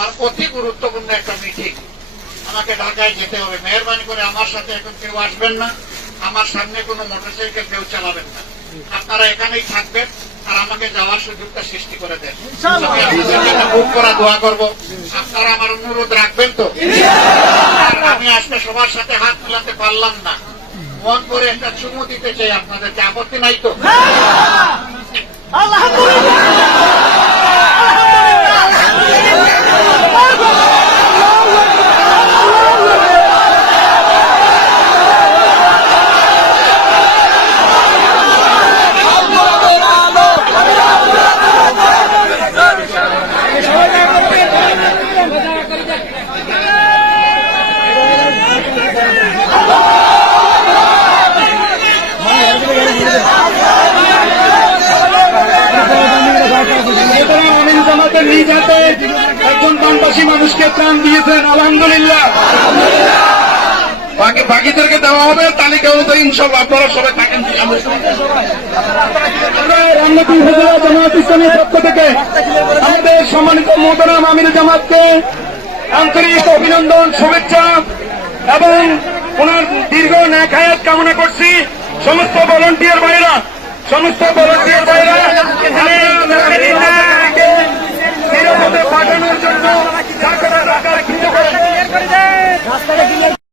আমার অতি গুরুত্বপূর্ণ একটা মিটিং আমাকে ঢাকায় যেতে হবে। মেহরবানি করে আমার সাথে এখন কেউ আসবেন না। আমার সামনে কোনো মোটরসাইকেল কেউ চালাবেন না। আপনারা এখানেই থাকবেন আর আমাকে যাওয়ার সুযোগটা সৃষ্টি করে দেন। বুক করা দোয়া করব। আপনারা আমার অনুরোধ রাখবেন তো? আমি আজকে সবার সাথে হাত মেলাতে পারলাম না। মন করে একটা চুমু দিতে চাই আপনাদেরকে আপত্তি নাই তো? সুতরাং হাতে একজন বানবাসী মানুষকে প্রাণ দিয়েছেন, আলহামদুলিল্লাহ। বাকি বাকিদেরকে দেওয়া হবে, তালিকা অনুযায়ী ইনশাল্লাহ আপনারা সবাই থাকেন জামাত ইসলামের পক্ষ থেকে আমাদের সম্মানিত মোহতারাম আমির জামাতকে আন্তরিক অভিনন্দন, শুভেচ্ছা, এবং ওনার দীর্ঘ ন্যাক কামনা করছি। সমস্ত ভলন্টিয়ার ভাইরা সমস্ত ভলন্টিয়ার ভাই রাস্তাটা